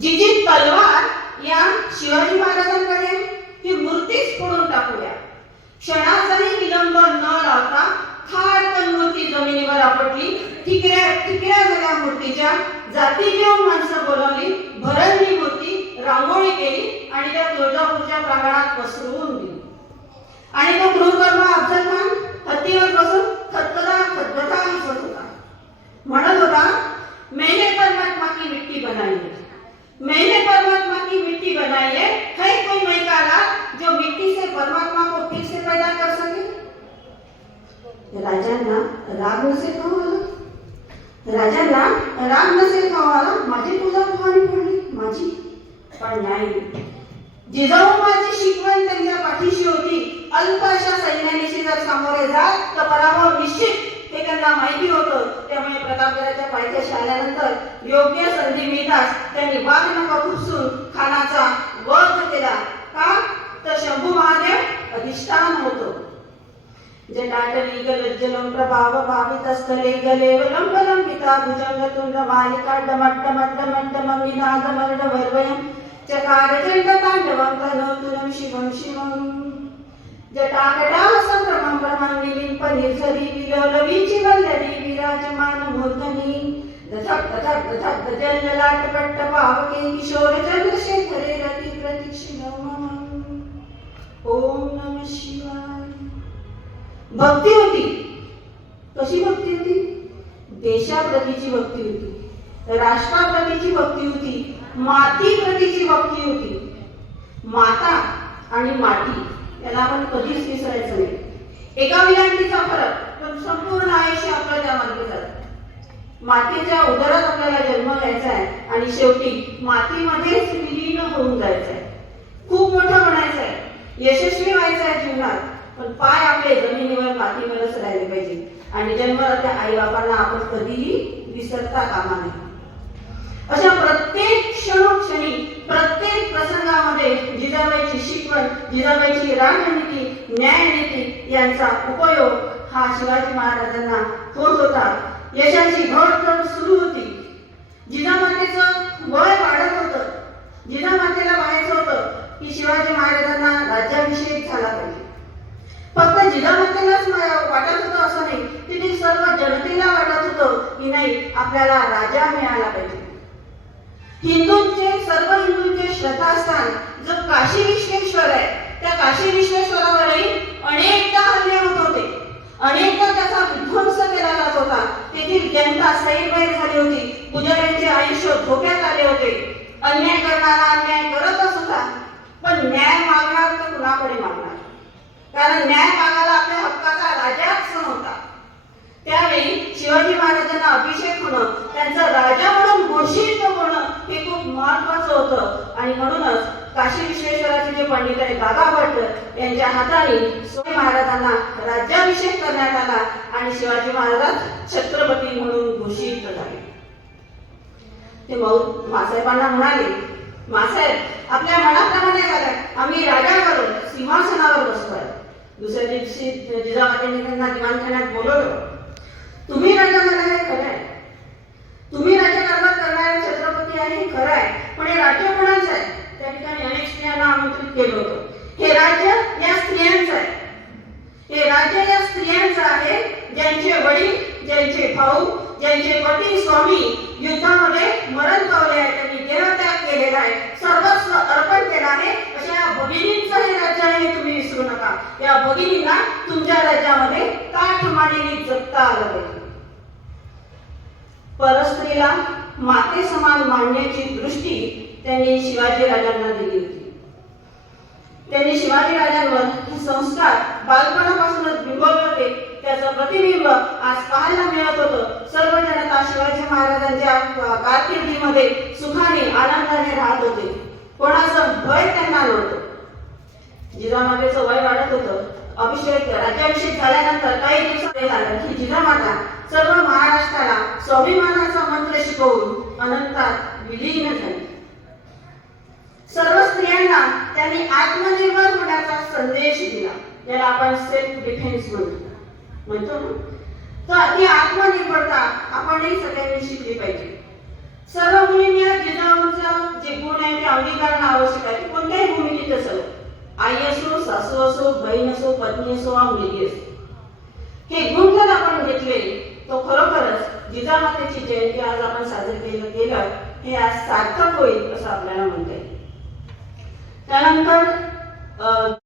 जिजित तलवार या शिवाजी महाराजांकडे ही मूर्तीच फोडून टाकूया. क्षणाचाही विलंब न लावता खाडकन मूर्ती जमिनीवर आपटली ठिकऱ्या ठिकऱ्या झाल्या मूर्तीच्या. जाती घेऊन माणसं बोलावली भरडली मूर्ती रांगोळी केली आणि त्या तुळजापूरच्या प्रांगणात पसरवून दिली. आणि तो गृहकर्म मैंने परमात्मा की मिट्टी बनाई है। है कोई मैकाला जो मिट्टी से परमात्मा को फिर से पैदा कर सके? राजांना राग नसेल का हो आला? राजांना राग नसेल का हो आला? माझी पूजा भावानी पडली माझी पण नाही। जिजाऊ माझी शिकवण त्यांच्या पाठीशी होती अल्प अशा सैन्यानिशी जर सामोरे जात तर पराभव निश्चित त्यांना माहिती होतं? त्यामुळे प्रतापगडाच्या पायथ्याशी आल्यानंतर योग्य संधी मिळताच त्यांनी वाघ नका खुपसून खानाचा वध केला. का? तर शंभू महादेव अधिष्ठान होतो. जटाटली गलज्जलम प्रभाव भावित स्थले गले लंबलंबिता भुजंगतुंड मालिका डमट्टमट्टमट्टमविनादमर्डवर्वयं चकार जंड तांडवम चण्डताण्डवं तनोतुनं शिवम शिवम जटाकट संभ्रमं पनीर सरी निर्झरी वल्लरी विराजमान मूर्धनी दधक दधक दधक दजल्ललाट पट्ट पावके किशोर चंद्रशेखरे रति प्रतीक्षिणो ओम नम शिवाय. भक्ती होती. कशी भक्ती होती? देशाप्रतीची भक्ती होती. राष्ट्राप्रतीची भक्ती होती. माती प्रतीची भक्ती होती. माता आणि माती याला आपण कधीच विसरायचं नाही. एका विलांडीचा फरक पण संपूर्ण आयुष्य आपलं त्यामध्ये जातं. मातीच्या उदरात आपल्याला जन्म घ्यायचा आहे आणि शेवटी मातीमध्येच विलीन होऊन जायचं आहे. खूप मोठं म्हणायचं आहे. यशस्वी व्हायचं आहे जीवनात पण पाय आपले जमिनीवर मातीवरच राहिले पाहिजे. आणि जन्मदात्या आई बाबांना आपण कधीही विसरता कामा नये. अशा प्रत्येक क्षणोक्षणी प्रत्येक प्रसंगामध्ये जिजाबाईची शिकवण जिजाबाईची राजनीती न्यायनीती यांचा उपयोग हा शिवाजी महाराजांना होत होता. यशाची घडघड सुरू होती. जिजामातेचं वय वाढत होतं. जिजामातेला व्हायचं होतं की शिवाजी महाराजांना राज्याभिषेक झाला पाहिजे. फक्त जिजामातेलाच वाटत होतं असं नाही तिथे सर्व जनतेला वाटत होतं की नाही आपल्याला राजा मिळाला पाहिजे. हिंदूंचे सर्व हिंदूंचे श्रद्धास्थान जो काशी विश्वेश्वर आहे त्या काशी विश्वेश्वरावरही अनेकदा हल्ले होत होते. अनेकदा त्याचा विध्वंस केला जात होता. तेथील जनता सैरभैर झाली होती. पुजाऱ्यांचे आयुष्य धोक्यात आले होते. अन्याय करणारा अन्याय करतच होता. पण न्याय मागणार तर कुणाकडे मागणार? कारण न्याय मागायला आपल्या हक्काचा राजाच नव्हता त्यावेळी शिवाजी महाराजांना अभिषेक होणं त्यांचं राजा म्हणून घोषित म्हणून हे खूप महत्वाचं होतं. आणि म्हणूनच काशी विश्वेश्वराचे जे पंडित आहे दादा भट्ट यांच्या हाताने शिवाजी महाराजांना राज्याभिषेक करण्यात आला आणि शिवाजी महाराज छत्रपती म्हणून घोषित झाले. ते भाऊ मासाहेबांना म्हणाले मासाहेब आपल्या मनाप्रमाणे झालं. आम्ही राजा सिंहासनावर बसतोय दुसऱ्या दिवशी जिजाबाईंनी त्यांना दिवाणखान्यात बोलवलं तुम्ही राजा झाला हे खरं आहे तुम्ही राज्यकारभार करणारे छत्रपती आहे हे खरं आहे पण हे राज्य कोणाचं आहे त्या ठिकाणी अनेक स्त्रियांना आमंत्रित केलं होतं हे राज्य या स्त्रियांचं आहे हे राज्य या स्त्रियांचं आहे ज्यांचे वडील ज्यांचे भाऊ ज्यांचे पती स्वामी युद्धामध्ये मरण पावले आहे त्यांनी देहत्याग केलेला आहे सर्वस्व अर्पण केलं आहे अशा या भगिनींचं हे राज्य आहे तुम्ही विसरू नका. या भगिनींना तुमच्या राज्यामध्ये काठमाडीने जगता आलं पाहिजे परस्त्रीला माते समान मानण्याची दृष्टी त्यांनी शिवाजी राजांना दिली होती. त्यांनी शिवाजी राजांवर संस्कार बालपणापासूनच बिंबवले होते. त्याचं प्रतिबिंब आज पाहायला मिळत होतं. सर्व जनता शिवाजी महाराजांच्या कारकिर्दीमध्ये सुखाने आनंदाने राहत होते. कोणाचं भय त्यांना नव्हतं. जिजामातेचं वय वाढत होतं. अभिषेक राज्याभिषेक झाल्यानंतर काही दिवसात झालं की जिजामाता सर्व महाराष्ट्राला स्वाभिमानाचा मंत्र शिकवून अनंतात विलीन झाली. सर्व स्त्रियांना त्यांनी आत्मनिर्भर होण्याचा संदेश दिला. ज्याला आपण सेल्फ डिफेन्स म्हणतो. म्हणतो ना? तर ही आत्मनिर्भरता आपणही सगळ्यांनी शिकली पाहिजे. सर्व मुलींनी जिजाऊंचं जे गुण आहे ते अंगीकरण आवश्यक आहे. कोणत्याही भूमिकेत असेल आई असो सासू असो बहीण असो पत्नी असो वा मुलगी असो. हे गुण जर आपण घेतले तो खरोखरच जिजामातेची जयंती आज आपण साजरी केलं गेलं हे आज सार्थक होईल असं आपल्याला म्हणता येईल. त्यानंतर अं,